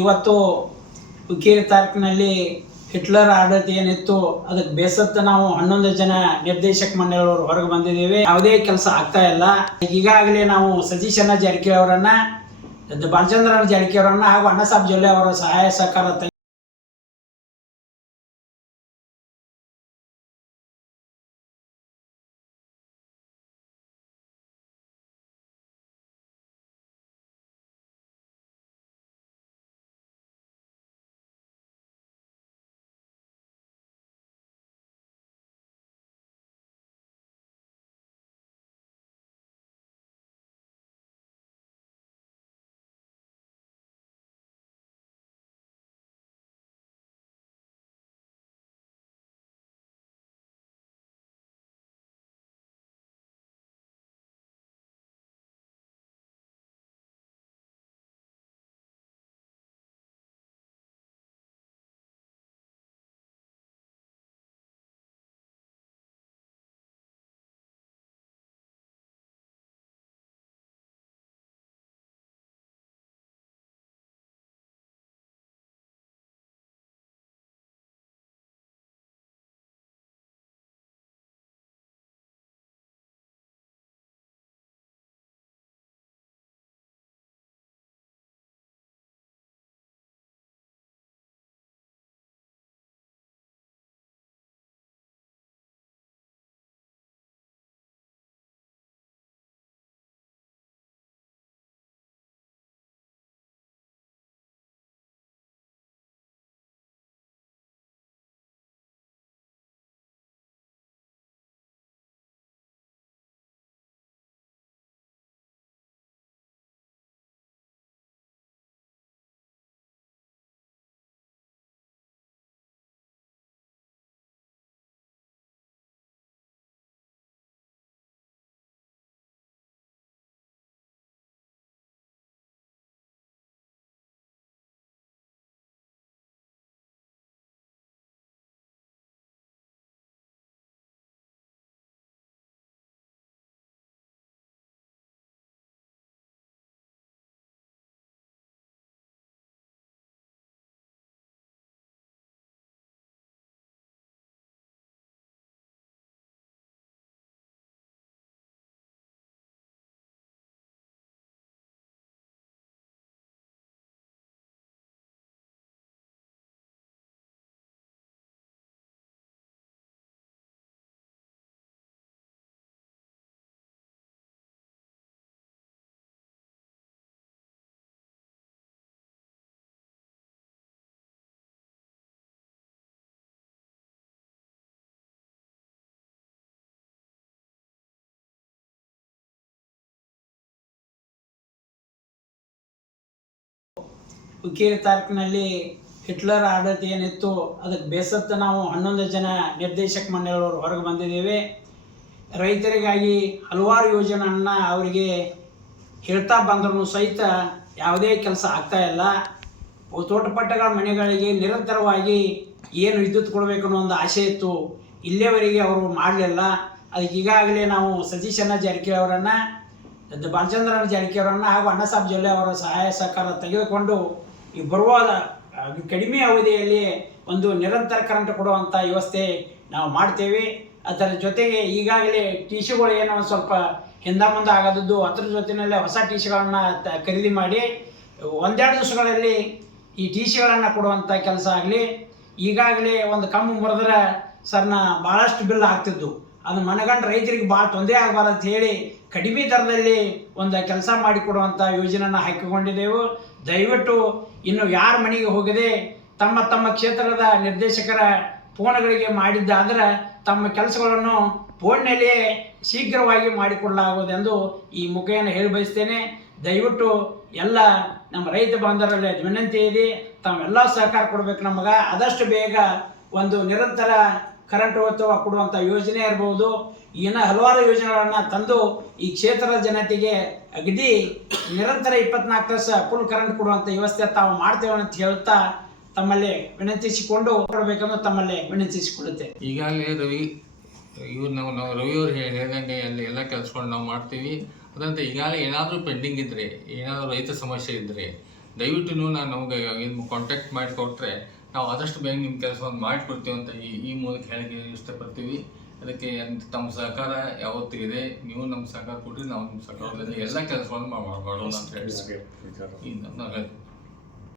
ಇವತ್ತು ಹುಕ್ಕೇರಿ ತಾಲೂಕಿನಲ್ಲಿ ಹಿಟ್ಲರ್ ಆಡಳಿತ ಏನಿತ್ತು, ಅದಕ್ಕೆ ಬೇಸತ್ತ ನಾವು ಹನ್ನೊಂದು ಜನ ನಿರ್ದೇಶಕ ಮಂಡಳಿಯವರು ಹೊರಗೆ ಬಂದಿದ್ದೇವೆ. ಯಾವುದೇ ಕೆಲಸ ಆಗ್ತಾ ಇಲ್ಲ. ಈಗಾಗಲೇ ನಾವು ಸತೀಶ್ ಅಣ್ಣ ಜಾರಕಿಹೊಳಿ ಅವರನ್ನ ಬಾಲಚಂದ್ರನ ಜಾರಕಿಹೊಳಿ ಅವರನ್ನ ಹಾಗೂ ಅಣ್ಣಸಾಬ್ ಜೊಲ್ಲೆ ಅವರ ಸಹಾಯ ಸಹಕಾರ ಹುಕ್ಕೇರಿ ತಾಲೂಕಿನಲ್ಲಿ ಹಿಟ್ಲರ್ ಆಡಳಿತ ಏನಿತ್ತು, ಅದಕ್ಕೆ ಬೇಸತ್ತ ನಾವು ಹನ್ನೊಂದು ಜನ ನಿರ್ದೇಶಕ ಮಂಡಳಿಯವರು ಹೊರಗೆ ಬಂದಿದ್ದೇವೆ. ರೈತರಿಗಾಗಿ ಹಲವಾರು ಯೋಜನೆಯನ್ನು ಅವರಿಗೆ ಹೇಳ್ತಾ ಬಂದ್ರೂ ಸಹಿತ ಯಾವುದೇ ಕೆಲಸ ಆಗ್ತಾ ಇಲ್ಲ. ತೋಟಪಟ್ಟಗಳ ಮನೆಗಳಿಗೆ ನಿರಂತರವಾಗಿ ಏನು ವಿದ್ಯುತ್ ಕೊಡಬೇಕು ಅನ್ನೋ ಒಂದು ಆಸೆ ಇತ್ತು. ಇಲ್ಲಿಯವರೆಗೆ ಅವರು ಮಾಡಲಿಲ್ಲ. ಅದಕ್ಕೆ ಈಗಾಗಲೇ ನಾವು ಸತೀಶಣ್ಣ ಜಾರಕಿಹೊಳಿ ಅವರನ್ನು ಬಾಲಚಂದ್ರ ಜಾರಕಿಹೊಳಿ ಅವರನ್ನು ಹಾಗೂ ಅಣ್ಣಸಾಬ್ ಜೊಲ್ಲೆ ಅವರ ಸಹಾಯ ಸಹಕಾರ ತೆಗೆದುಕೊಂಡು ಈ ಬರುವ ಆ, ಕಡಿಮೆ ಅವಧಿಯಲ್ಲಿ ಒಂದು ನಿರಂತರ ಕರೆಂಟ್ ಕೊಡುವಂಥ ವ್ಯವಸ್ಥೆ ನಾವು ಮಾಡ್ತೇವೆ. ಅದರ ಜೊತೆಗೆ ಈಗಾಗಲೇ ಟಿ ಸಿಗಳು ಏನೋ ಸ್ವಲ್ಪ ಹಿಂದ ಮುಂದೆ ಆಗದದ್ದು ಅದ್ರ ಜೊತೆಯಲ್ಲೇ ಹೊಸ ಟಿ ತ ಖರೀದಿ ಮಾಡಿ ಒಂದೆರಡು ದಿವಸಗಳಲ್ಲಿ ಈ ಟಿ ಸಿಗಳನ್ನು ಕೊಡುವಂಥ ಕೆಲಸ ಆಗಲಿ. ಈಗಾಗಲೇ ಒಂದು ಕಮ್ಮು ಮುರಿದ್ರೆ ಸರ್ನ ಭಾಳಷ್ಟು ಬಿಲ್ ಆಗ್ತಿದ್ದು. ಅದು ಮನಗಂಡ ರೈತರಿಗೆ ಭಾಳ ತೊಂದರೆ ಆಗಬಾರ್ದು ಅಂತ ಹೇಳಿ ಕಡಿಮೆ ದರದಲ್ಲಿ ಒಂದು ಕೆಲಸ ಮಾಡಿಕೊಡುವಂಥ ಯೋಜನೆಯನ್ನು ಹಾಕಿಕೊಂಡಿದ್ದೆವು. ದಯವಿಟ್ಟು ಇನ್ನು ಯಾರ ಮನೆಗೆ ಹೋಗದೆ ತಮ್ಮ ತಮ್ಮ ಕ್ಷೇತ್ರದ ನಿರ್ದೇಶಕರ ಫೋನ್ಗಳಿಗೆ ಮಾಡಿದ್ದಾದ್ರೆ ತಮ್ಮ ಕೆಲಸಗಳನ್ನು ಫೋನ್ನಲ್ಲಿಯೇ ಶೀಘ್ರವಾಗಿ ಮಾಡಿಕೊಡಲಾಗುವುದೆಂದು ಈ ಮುಖೇನ ಹೇಳಿ ಬಯಸ್ತೇನೆ. ದಯವಿಟ್ಟು ಎಲ್ಲ ನಮ್ಮ ರೈತ ಬಾಂಧವರಲ್ಲಿ ವಿನಂತಿ ಇದೆ. ತಾವೆಲ್ಲ ಸಹಕಾರ ಕೊಡಬೇಕು ನಮಗೆ. ಆದಷ್ಟು ಬೇಗ ಒಂದು ನಿರಂತರ ಕರೆಂಟ್ ಅಥವಾ ಕೊಡುವಂಥ ಯೋಜನೆ ಇರ್ಬೋದು ಇನ್ನು ಹಲವಾರು ಯೋಜನೆಗಳನ್ನು ತಂದು ಈ ಕ್ಷೇತ್ರದ ಜನತೆಗೆ ಅಗದಿ ನಿರಂತರ ಇಪ್ಪತ್ನಾಲ್ಕು ತಾಸು ಫುಲ್ ಕರೆಂಟ್ ಕೊಡುವಂಥ ವ್ಯವಸ್ಥೆ ತಾವು ಮಾಡ್ತೇವೆ ಅಂತ ಹೇಳ್ತಾ ತಮ್ಮಲ್ಲಿ ವಿನಂತಿಸಿಕೊಂಡು ಕೊಡಬೇಕನ್ನು ತಮ್ಮಲ್ಲಿ ವಿನಂತಿಸಿಕೊಳ್ಳುತ್ತೆ. ಈಗಾಗಲೇ ರವಿ, ಇವ್ರು ನಾವು ನಾವು ರವಿಯವ್ರು ಹೇಳಿದಂಗೆ ಅಲ್ಲಿ ಎಲ್ಲ ಕೆಲಸಗಳು ನಾವು ಮಾಡ್ತೀವಿ. ಅದಂತೆ ಈಗಾಗಲೇ ಏನಾದರೂ ಪೆಂಡಿಂಗ್ ಇದ್ದರೆ ಏನಾದರೂ ರೈತ ಸಮಸ್ಯೆ ಇದ್ದರೆ ದಯವಿಟ್ಟು ನಾನು ನಮಗೆ ಕಾಂಟ್ಯಾಕ್ಟ್ ಮಾಡಿ ಕೊಟ್ಟರೆ ನಾವು ಆದಷ್ಟು ಬೇಗ ನಿಮ್ಮ ಕೆಲಸವನ್ನು ಮಾಡಿಕೊಡ್ತೀವಿ ಅಂತ ಈ ಈ ಮೂಲಕ ಹೇಳಿಕೆ ಇಷ್ಟಪಡ್ತೀವಿ. ಅದಕ್ಕೆ ಅಂತ ತಮ್ಮ ಸಹಕಾರ ಯಾವತ್ತೂ ಇದೆ. ನೀವು ನಮ್ಮ ಸಹಕಾರ ಕೊಟ್ಟರೆ ನಾವು ನಿಮ್ಮ ಸಹಕಾರದಲ್ಲಿ ಎಲ್ಲ ಕೆಲಸವನ್ನು ಮಾಡೋಣ ಅಂತ ಹೇಳಿ.